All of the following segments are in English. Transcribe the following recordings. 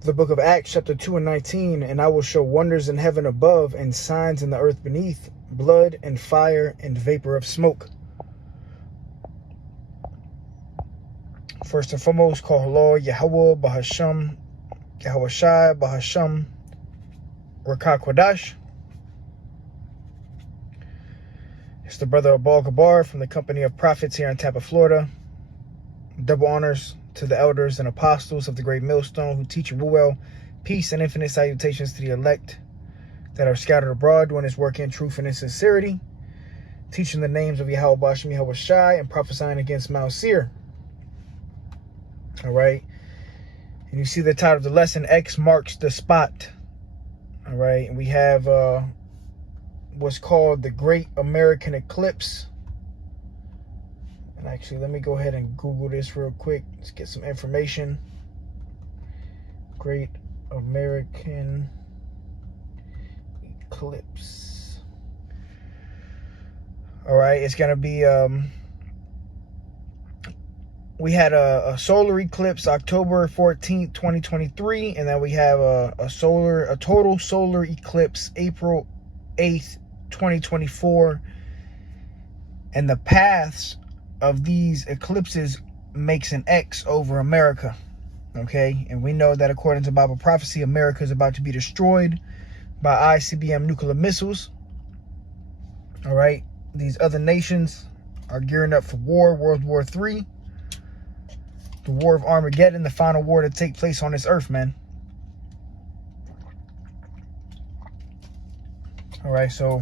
the book of Acts, chapter 2 and 19, and I will show wonders in heaven above and signs in the earth beneath, blood and fire and vapor of smoke. First and foremost, call hello, Yahweh, Bahasham, Yahweh Shai, Bahasham, Rakah Kwadash. It's the brother of Baal Gabar from the company of prophets here in Tampa, Florida. Double honors to the elders and apostles of the Great Millstone who teach and rule well. Peace and infinite salutations to the elect that are scattered abroad doing his work in truth and in sincerity, teaching the names of Yahweh Bashem, Yahweh Shai, and prophesying against Mount Seir. All right. And you see the title of the lesson, X marks the spot. All right. And we have what's called the Great American Eclipse. And actually, let me go ahead and Google this real quick. Let's get some information. Great American Eclipse. All right, it's going to be, we had a solar eclipse October 14th, 2023. And then we have a total solar eclipse April 8th, 2024. And the paths of these eclipses makes an X over America. Okay, and we know that according to Bible prophecy, America is about to be destroyed by ICBM nuclear missiles. All right, these other nations are gearing up for war, World War III, the war of Armageddon, the final war to take place on this earth, man. All right, so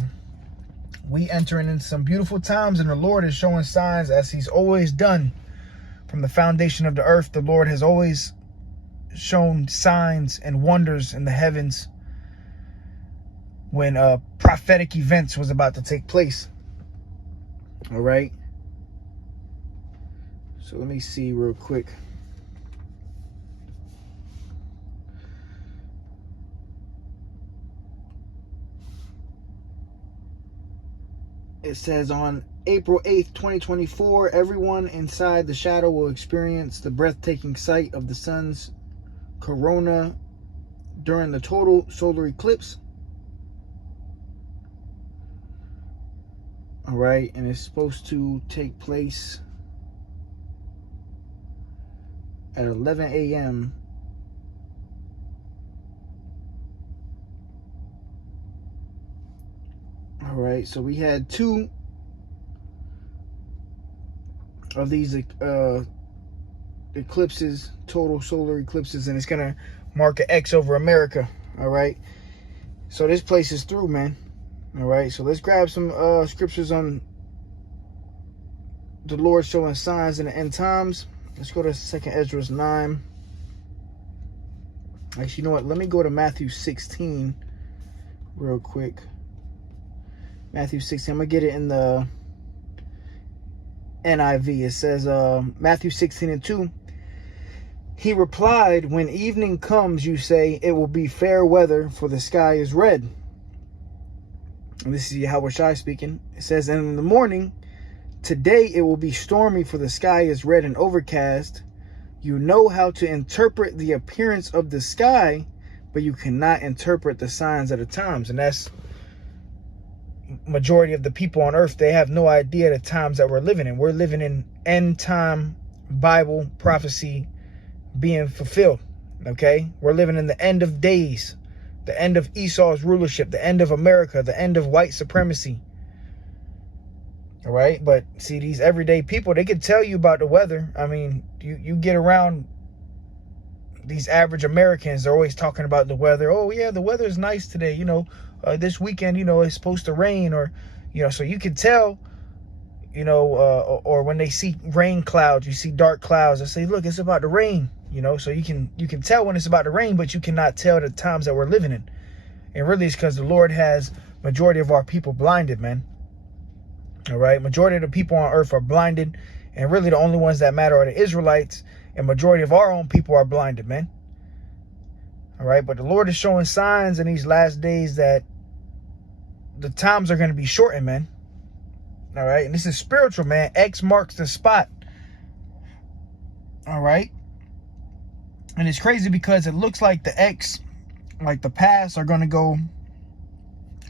we entering in some beautiful times, and the Lord is showing signs as he's always done from the foundation of the earth. The Lord has always shown signs and wonders in the heavens when prophetic events was about to take place. All right. So let me see real quick. It says on April 8th, 2024, everyone inside the shadow will experience the breathtaking sight of the sun's corona during the total solar eclipse. All right, and it's supposed to take place at 11 a.m. All right, so we had two of these eclipses, total solar eclipses, and it's gonna mark an X over America. All right, so this place is through, man. All right, so let's grab some scriptures on the Lord showing signs in the end times. Let's go to 2nd Ezra 9. Actually, you know what? Let me go to Matthew 16 real quick. Matthew 16. I'm going to get it in the NIV. It says, Matthew 16 and 2. He replied, when evening comes, you say, it will be fair weather, for the sky is red. And this is Yahweh Shai speaking. It says, and in the morning, today it will be stormy, for the sky is red and overcast. You know how to interpret the appearance of the sky, but you cannot interpret the signs of the times. And that's majority of the people on earth. They have no idea the times that we're living in. We're living in end time Bible prophecy being fulfilled. Okay, we're living in the end of days, the end of Esau's rulership, the end of America, the end of white supremacy. All right, but see, these everyday people, they can tell you about the weather. I mean, you get around these average Americans, they're always talking about the weather. Oh yeah, the weather is nice today, you know. This weekend, you know, it's supposed to rain, or, you know, so you can tell, you know, or when they see rain clouds, you see dark clouds, they say, look, it's about to rain, you know, so you can tell when it's about to rain, but you cannot tell the times that we're living in. And really it's because the Lord has majority of our people blinded, man. All right. Majority of the people on earth are blinded, and really the only ones that matter are the Israelites, and majority of our own people are blinded, man. All right, but the Lord is showing signs in these last days that the times are going to be shortened, man. All right, and this is spiritual, man. X marks the spot. All right. And it's crazy because it looks like the past are going to go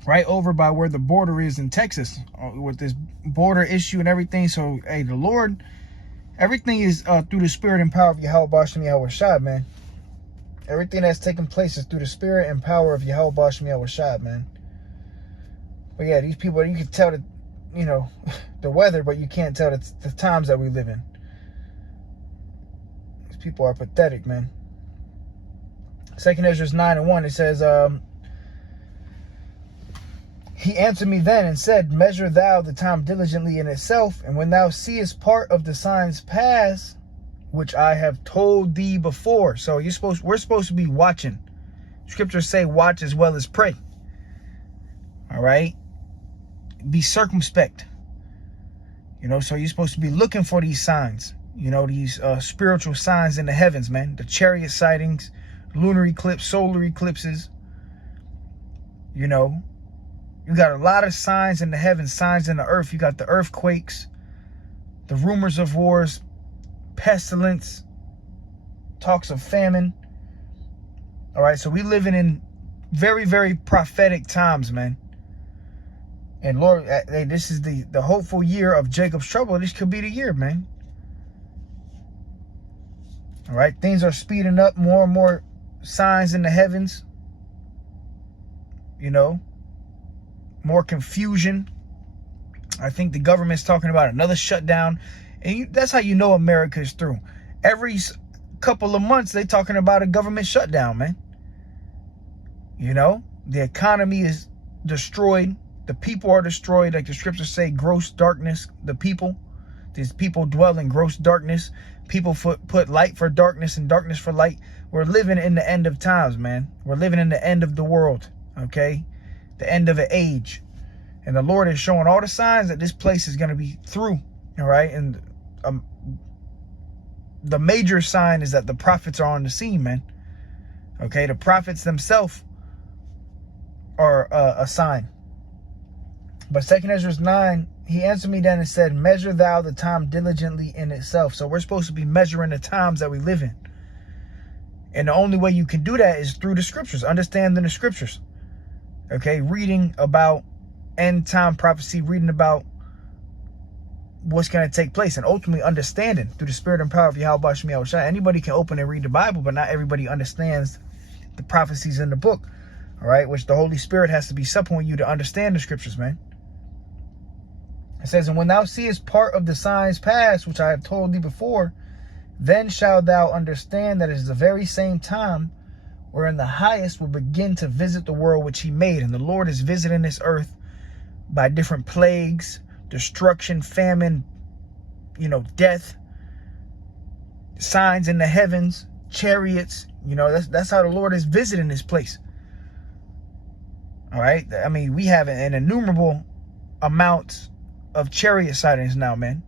right over by where the border is in Texas with this border issue and everything. So, hey, the Lord, everything is through the spirit and power of Yahweh Bashem Yahweh Shad, man. Everything that's taking place is through the spirit and power of Yahweh Bashem Yahweh Shad, man. But yeah, these people, you can tell that, you know, the weather, but you can't tell the times that we live in. These people are pathetic, man. 2nd Ezra 9:1, it says, he answered me then and said, measure thou the time diligently in itself, and when thou seest part of the signs pass, which I have told thee before. So we're supposed to be watching. Scriptures say watch as well as pray. All right? Be circumspect. You know, so you're supposed to be looking for these signs. You know, these spiritual signs in the heavens, man. The chariot sightings, lunar eclipse, solar eclipses. You know, you got a lot of signs in the heavens, signs in the earth. You got the earthquakes, the rumors of wars, pestilence, talks of famine. All right, so we living in very, very prophetic times, man. And Lord, hey, this is the hopeful year of Jacob's trouble. This could be the year, man. All right, things are speeding up, more and more signs in the heavens. You know, more confusion. I think the government's talking about another shutdown. And that's how you know America is through. Every couple of months, they're talking about a government shutdown, man. You know, the economy is destroyed. The people are destroyed. Like the scriptures say, gross darkness, the people. These people dwell in gross darkness. People put light for darkness and darkness for light. We're living in the end of times, man. We're living in the end of the world, okay? The end of an age. And the Lord is showing all the signs that this place is going to be through, all right? And the major sign is that the prophets are on the scene, man. Okay, the prophets themselves are a sign. But 2nd Ezra 9, he answered me then and said, measure thou the time diligently in itself. So we're supposed to be measuring the times that we live in. And the only way you can do that is through the scriptures, understanding the scriptures. Okay, reading about end time prophecy, reading about what's going to take place, and ultimately understanding through the spirit and power of Yahweh Bashem Yahweh Shai. Anybody can open and read the Bible, but not everybody understands the prophecies in the book. All right, which the Holy Spirit has to be supplementing you to understand the scriptures, man. It says, and when thou seest part of the signs pass, which I have told thee before, then shalt thou understand that it is the very same time wherein the highest will begin to visit the world which he made. And the Lord is visiting this earth by different plagues, destruction, famine, you know, death, signs in the heavens, chariots. You know, that's how the Lord is visiting this place. All right. I mean, we have an innumerable amount of chariot sightings now, man.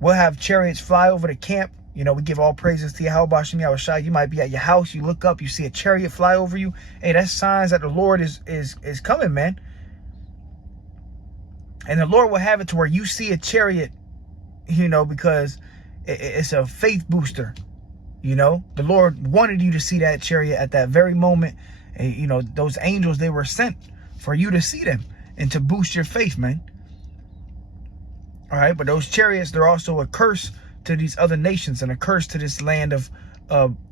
We'll have chariots fly over the camp. You know, we give all praises to Yahweh Bashem Yahweh Shai. You might be at your house, you look up, you see a chariot fly over you. Hey, that's signs that the Lord is coming, man. And the Lord will have it to where you see a chariot, you know, because it's a faith booster. You know, the Lord wanted you to see that chariot at that very moment. And, you know, those angels, they were sent for you to see them and to boost your faith, man. All right, but those chariots, they're also a curse to these other nations and a curse to this land of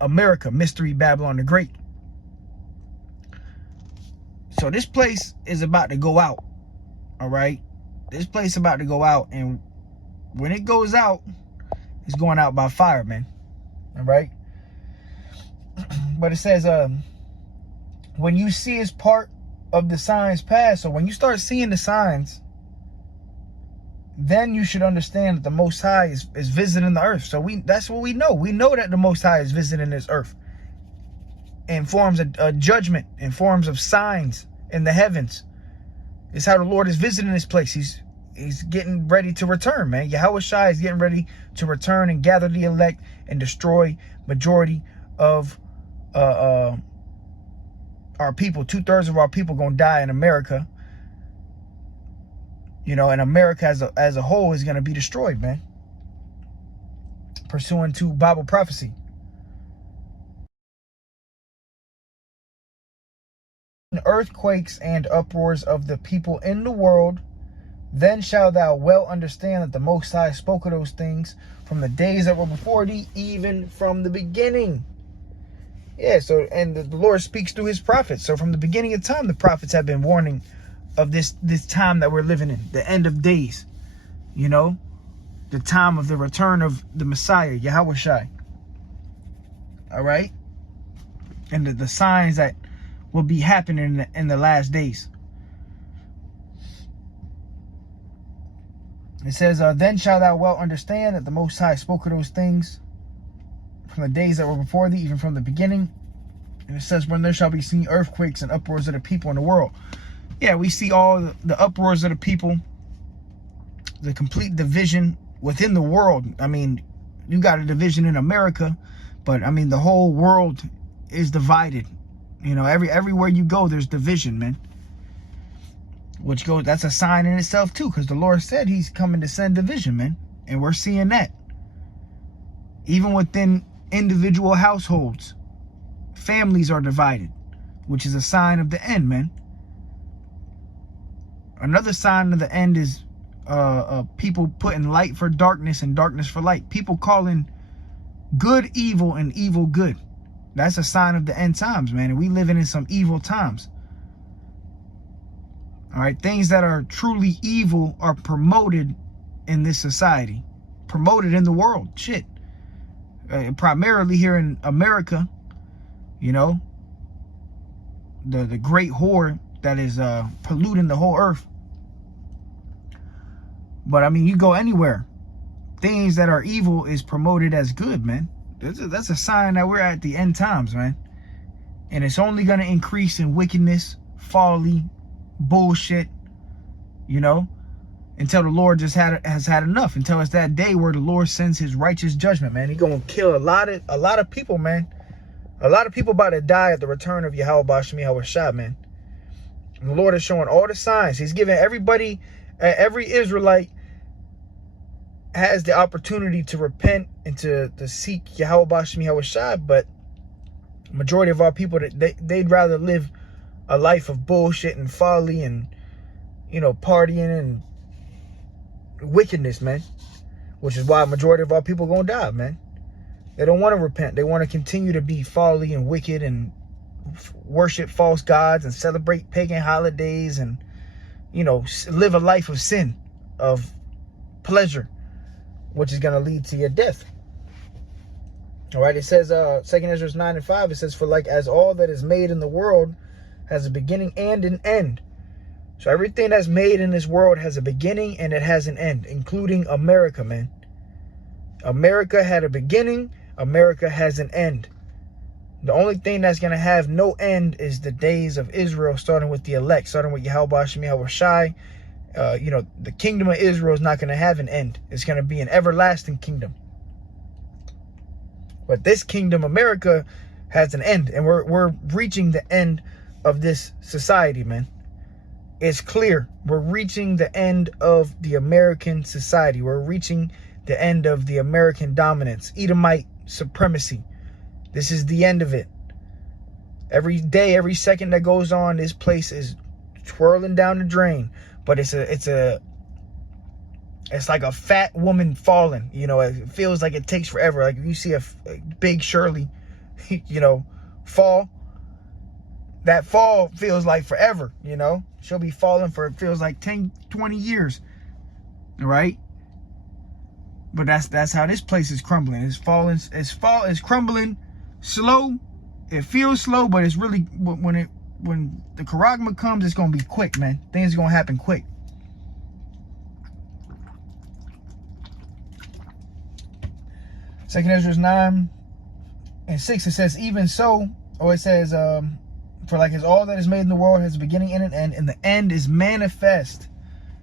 America, Mystery Babylon the Great. So this place is about to go out. All right, this place is about to go out, and when it goes out, it's going out by fire, man. All right. But it says, when you see as part of the signs pass, so when you start seeing the signs, then you should understand that the Most High is visiting the earth. So that's what we know. We know that the Most High is visiting this earth in forms of judgment, in forms of signs in the heavens. It's how the Lord is visiting this place. He's getting ready to return, man. Yahweh Shai is getting ready to return and gather the elect and destroy majority of our people. 2/3 of our people gonna die in America. You know, and America as a whole is gonna be destroyed, man. Pursuant to Bible prophecy. earthquakes and uproars of the people in the world, then shalt thou well understand that the Most High spoke of those things from the days that were before thee, even from the beginning. Yeah, so, and the Lord speaks through his prophets. So from the beginning of time, the prophets have been warning of this time that we're living in, the end of days, you know, the time of the return of the Messiah, Yahushua. All right? And the signs that will be happening in the last days. It says, then shalt thou well understand that the Most High spoke of those things from the days that were before thee, even from the beginning. And it says, when there shall be seen earthquakes and uproars of the people in the world. Yeah, we see all the uproars of the people, the complete division within the world. I mean, you got a division in America, but I mean, the whole world is divided. You know, everywhere you go, there's division, man. That's a sign in itself too, because the Lord said he's coming to send division, man. And we're seeing that. Even within individual households, families are divided, which is a sign of the end, man. Another sign of the end is people putting light for darkness and darkness for light. People calling good evil and evil good. That's a sign of the end times, man. And we living in some evil times. All right, things that are truly evil are promoted in this society, promoted in the world. Shit. Primarily here in America, you know, the great whore that is polluting the whole earth. But I mean, you go anywhere, things that are evil is promoted as good, man. That's a sign that we're at the end times, man. And it's only going to increase in wickedness, folly, bullshit, you know, until the Lord just has had enough. Until it's that day where the Lord sends his righteous judgment, man. He's gonna kill a lot of people, man. A lot of people about to die at the return of Yahushua, man. And the Lord is showing all the signs. He's giving everybody, every Israelite has the opportunity to repent and to seek Yahushua, but majority of our people, they'd rather live a life of bullshit and folly and, you know, partying and wickedness, man. Which is why a majority of our people gonna die, man. They don't want to repent. They want to continue to be folly and wicked and worship false gods and celebrate pagan holidays and, you know, live a life of sin, of pleasure, which is gonna lead to your death. All right, it says, 2 Ezra 9:5, it says, for like as all that is made in the world has a beginning and an end. So everything that's made in this world has a beginning and it has an end, including America, man. America had a beginning. America has an end. The only thing that's going to have no end is the days of Israel, starting with the elect, starting with Yahushua. You know, the kingdom of Israel is not going to have an end. It's going to be an everlasting kingdom. But this kingdom, America, has an end. And we're reaching the end of this society, man. It's clear. We're reaching the end of the American society. We're reaching the end of the American dominance, Edomite supremacy. This is the end of it. Every day, every second that goes on, this place is twirling down the drain. But it's like a fat woman falling. You know, it feels like it takes forever. Like if you see a big Shirley, you know, fall, that fall feels like forever, you know. She'll be falling for, it feels like 10, 20 years, right? But that's how this place is crumbling. It's falling, it's crumbling slow. It feels slow, but it's really, when the Karagma comes, it's going to be quick, man. Things are going to happen quick. Second Ezra 9:6, it says, even so, or it says, for like as all that is made in the world has a beginning and an end, and the end is manifest.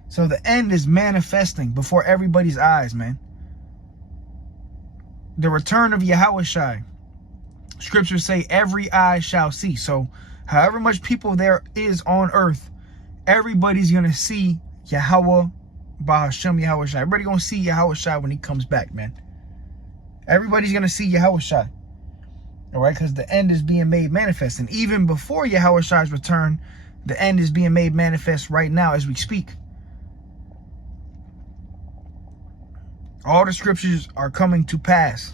So the end is manifesting before everybody's eyes, man. The return of Yahushua. Scriptures say every eye shall see. So however much people there is on earth, everybody's going to see Yahweh, Bahashem Yahushua. Everybody going to see Yahushua when he comes back, man. Everybody's going to see Yahushua. All right, because the end is being made manifest. And even before Yahweh-Shai's return, the end is being made manifest right now as we speak. All the scriptures are coming to pass.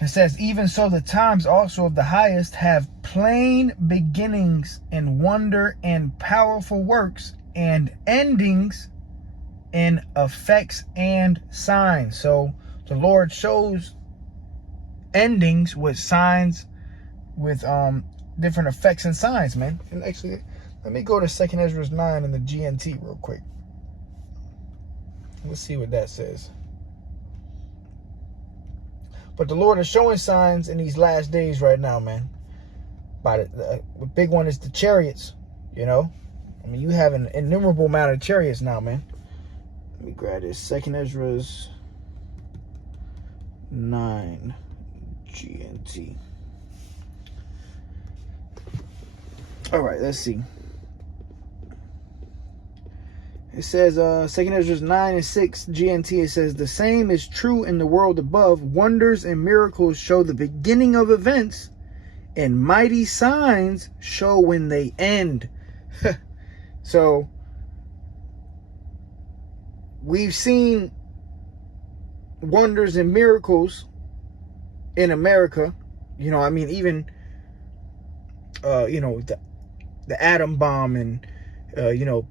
It says, even so the times also of the highest have plain beginnings in wonder and powerful works, and endings in effects and signs. So the Lord shows endings with signs, with different effects and signs, man. And actually, let me go to 2nd Ezra 9 in the GNT real quick. Let's see what that says. But the Lord is showing signs in these last days right now, man. By the big one is the chariots, you know. I mean, you have an innumerable amount of chariots now, man. Let me grab this. 2nd Ezra 9 GNT. All right, let's see. It says, 2nd Ezra 9 and 6 GNT, it says, the same is true in the world above. Wonders and miracles show the beginning of events, and mighty signs show when they end. So, we've seen wonders and miracles in America. You know, I mean, even, you know, the atom bomb and, you know,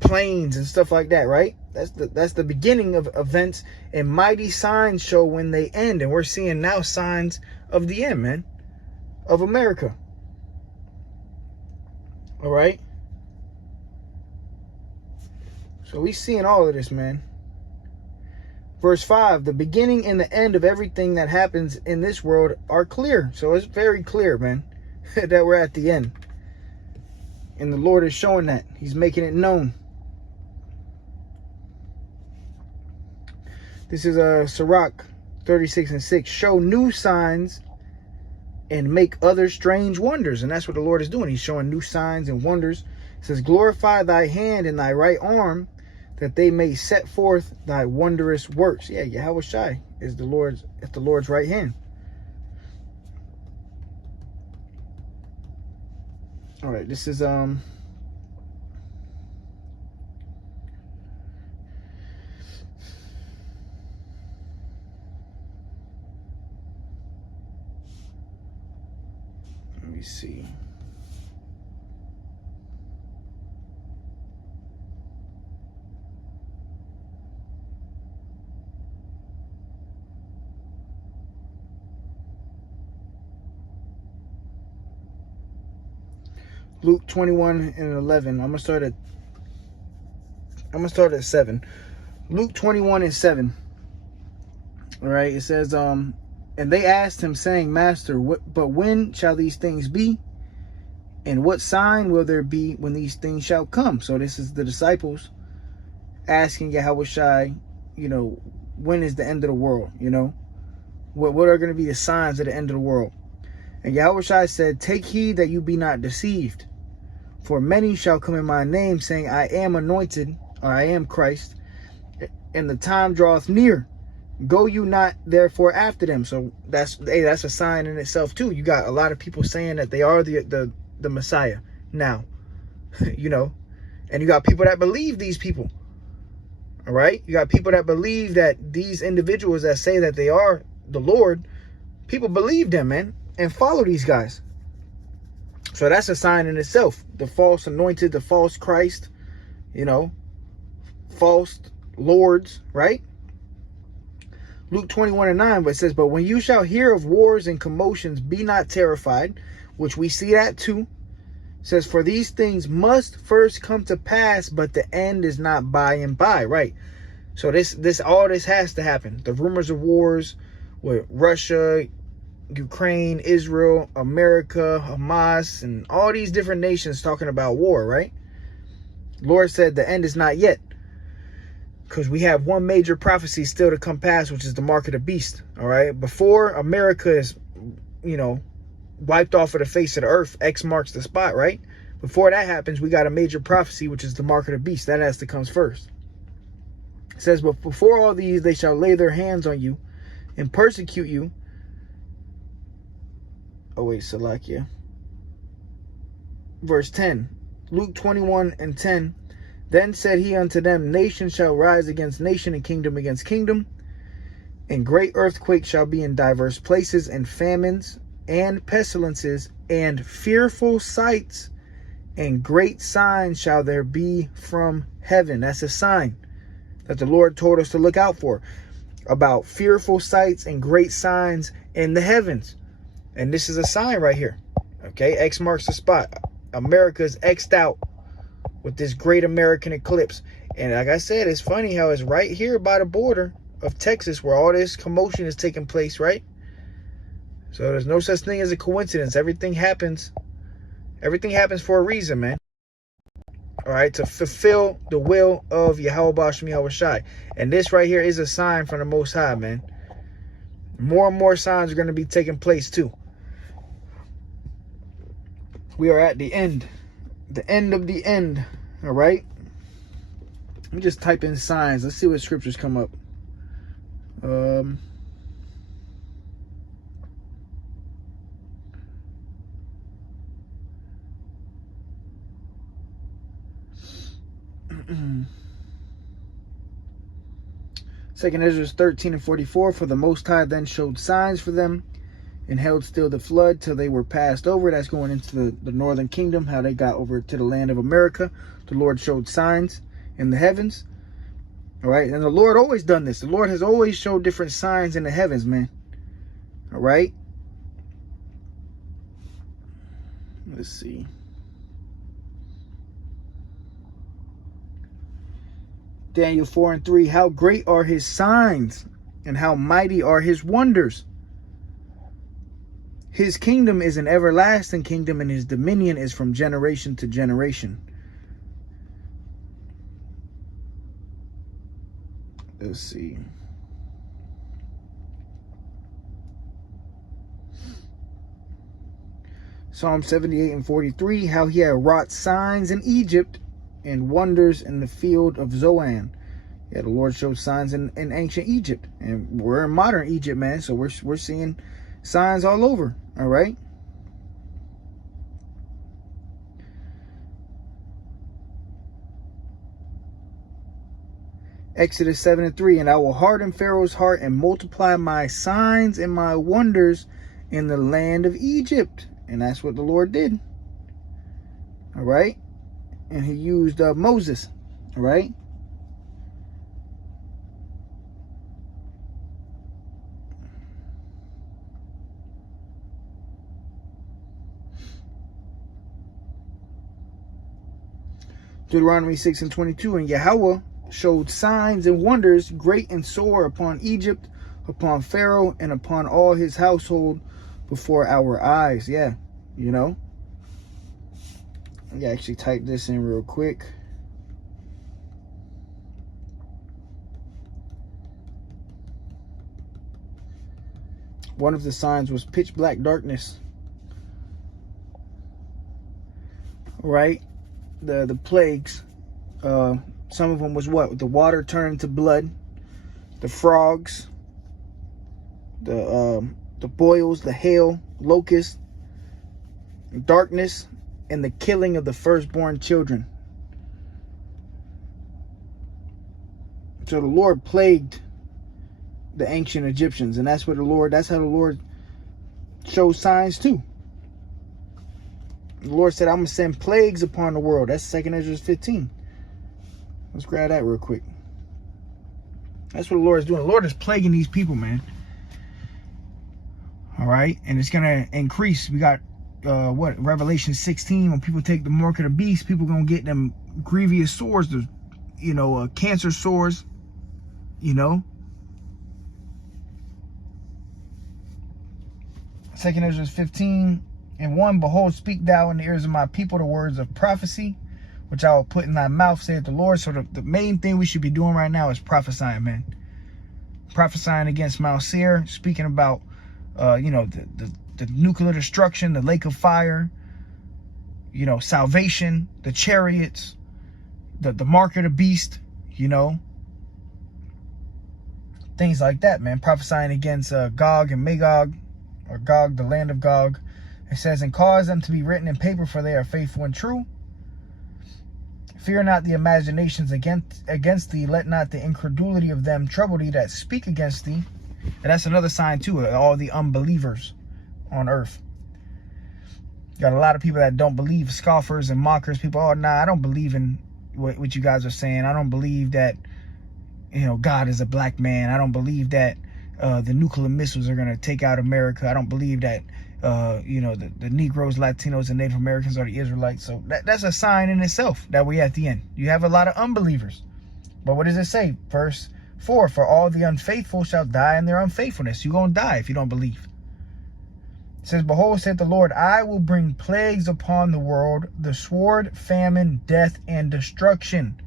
planes and stuff like that, right? That's the beginning of events, and mighty signs show when they end. And we're seeing now signs of the end, man, of America. All right, so we seeing all of this, man. Verse 5, the beginning and the end of everything that happens in this world are clear. So it's very clear, man, that we're at the end, and the Lord is showing that. He's making it known. This is Sirach 36 and 6. Show new signs and make other strange wonders. And that's what the Lord is doing. He's showing new signs and wonders. It says, glorify thy hand and thy right arm, that they may set forth thy wondrous works. Yeah, Yahweh Shai is the Lord's at the Lord's right hand. All right, this is let me see. Luke 21 and 11. I'm gonna start at 7. Luke 21 and 7. All right, it says, and they asked him, saying, Master, but when shall these things be? And what sign will there be when these things shall come? So this is the disciples asking Yahweh Shai, you know, when is the end of the world? You know, what are going to be the signs of the end of the world? And Yahweh Shai said, take heed that you be not deceived. For many shall come in my name, saying, I am anointed, or I am Christ, and the time draweth near. Go you not therefore after them. So that's a sign in itself too. You got a lot of people saying that they are the Messiah now, you know, and you got people that believe these people. All right, you got people that believe that these individuals that say that they are the Lord, people believe them, man, and follow these guys. So that's a sign in itself. The false anointed, the false Christ, you know, false lords, right? Luke 21 and 9, but it says, but when you shall hear of wars and commotions, be not terrified, which we see that too. It says, for these things must first come to pass, but the end is not by and by, right? So all this has to happen. The rumors of wars with Russia, Ukraine, Israel, America, Hamas, and all these different nations talking about war, right? Lord said the end is not yet, because we have one major prophecy still to come past, which is the mark of the beast. All right, before America is, you know, wiped off of the face of the earth, X marks the spot, right? Before that happens, we got a major prophecy, which is the mark of the beast. That has to come first. It says, but before all these, they shall lay their hands on you and persecute you, Oh wait, Salakia. Verse 10. Luke 21:10. Then said he unto them, nation shall rise against nation, and kingdom against kingdom. And great earthquakes shall be in diverse places, and famines, and pestilences, and fearful sights, and great signs shall there be from heaven. That's a sign that the Lord told us to look out for, about fearful sights and great signs in the heavens. And this is a sign right here. Okay, X marks the spot. America's X'd out with this great American eclipse. And like I said, it's funny how it's right here by the border of Texas where all this commotion is taking place, right? So there's no such thing as a coincidence. Everything happens for a reason, man. All right, to fulfill the will of Yahweh Basham Yahweh Shai. And this right here is a sign from the Most High, man. More and more signs are going to be taking place too. We are at the end of the end. All right. Let me just type in signs. Let's see what scriptures come up. Second Ezra 13:44. For the Most High then showed signs for them, and held still the flood till they were passed over. That's going into the northern kingdom, how they got over to the land of America. The Lord showed signs in the heavens. All right, and the Lord always done this. The Lord has always showed different signs in the heavens, man. All right. Let's see. Daniel 4:3. How great are his signs, and how mighty are his wonders. His kingdom is an everlasting kingdom, and his dominion is from generation to generation. Let's see. Psalm 78:43. How he had wrought signs in Egypt and wonders in the field of Zoan. Yeah, the Lord showed signs in ancient Egypt. And we're in modern Egypt, man. So we're seeing signs all over. All right. Exodus 7:3. And I will harden Pharaoh's heart and multiply my signs and my wonders in the land of Egypt. And that's what the Lord did. All right. And he used Moses. All right. Deuteronomy 6:22. And Yahweh showed signs and wonders great and sore upon Egypt, upon Pharaoh, and upon all his household before our eyes. Yeah, you know. Let me actually type this in real quick. One of the signs was pitch black darkness. Right? The plagues. Some of them was what? The water turned to blood. The frogs. The boils, the hail, locusts, darkness, and the killing of the firstborn children. So the Lord plagued the ancient Egyptians, and that's how the Lord shows signs too. The Lord said, I'm going to send plagues upon the world. That's 2 Ezra 15. Let's grab that real quick. That's what the Lord is doing. The Lord is plaguing these people, man. All right. And it's going to increase. We got, Revelation 16. When people take the mark of the beast, people going to get them grievous sores, cancer sores, 2 Ezra 15:1. Behold, speak thou in the ears of my people the words of prophecy, which I will put in thy mouth, saith the Lord. So the main thing we should be doing right now is prophesying, man. Prophesying against Mount Seir, speaking about, the nuclear destruction, the lake of fire, salvation, the chariots, the mark of the beast, things like that, man. Prophesying against Gog and Magog, or Gog, the land of Gog, It says, and cause them to be written in paper, for they are faithful and true. Fear not the imaginations against thee. Let not the incredulity of them trouble thee that speak against thee. And that's another sign too, of all the unbelievers on earth. Got a lot of people that don't believe, scoffers and mockers. People, oh, nah, I don't believe in what you guys are saying. I don't believe that, God is a black man. I don't believe that the nuclear missiles are going to take out America. I don't believe that, the Negroes, Latinos, and Native Americans are the Israelites. So that's a sign in itself that we're at the end. You have a lot of unbelievers. But what does it say? Verse 4, for all the unfaithful shall die in their unfaithfulness. You're going to die if you don't believe. It says, behold, saith the Lord, I will bring plagues upon the world, the sword, famine, death, and destruction.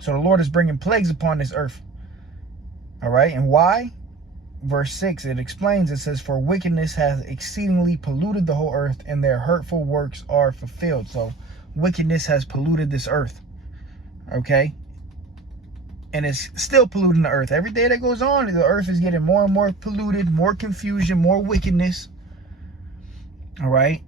So the Lord is bringing plagues upon this earth. All right, and why? Verse 6, it explains, it says, for wickedness hath exceedingly polluted the whole earth, and their hurtful works are fulfilled. So wickedness has polluted this earth. Okay? And it's still polluting the earth. Every day that goes on, the earth is getting more and more polluted, more confusion, more wickedness. All right?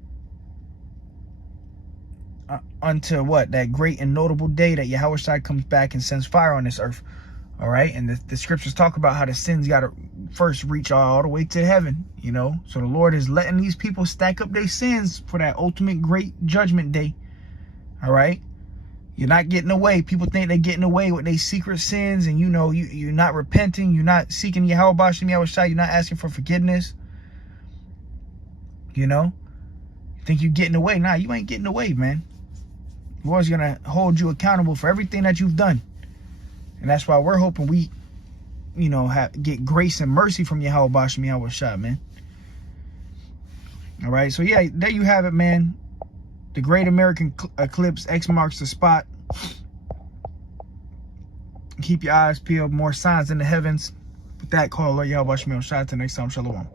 Until what? That great and notable day that Yahushua comes back and sends fire on this earth. All right? And the scriptures talk about how the sins got to first reach all the way to heaven, So the Lord is letting these people stack up their sins for that ultimate great judgment day. All right? You're not getting away. People think they're getting away with their secret sins, and you're not repenting. You're not seeking Yahushua. You're not asking for forgiveness. You think you're getting away. Nah, you ain't getting away, man. The Lord's gonna hold you accountable for everything that you've done, and that's why we're hoping we, get grace and mercy from Yahushua, man. All right, so yeah, there you have it, man. The Great American Eclipse. X marks the spot. Keep your eyes peeled. More signs in the heavens. With that, call Lord Yahushua. Till next time, shalom.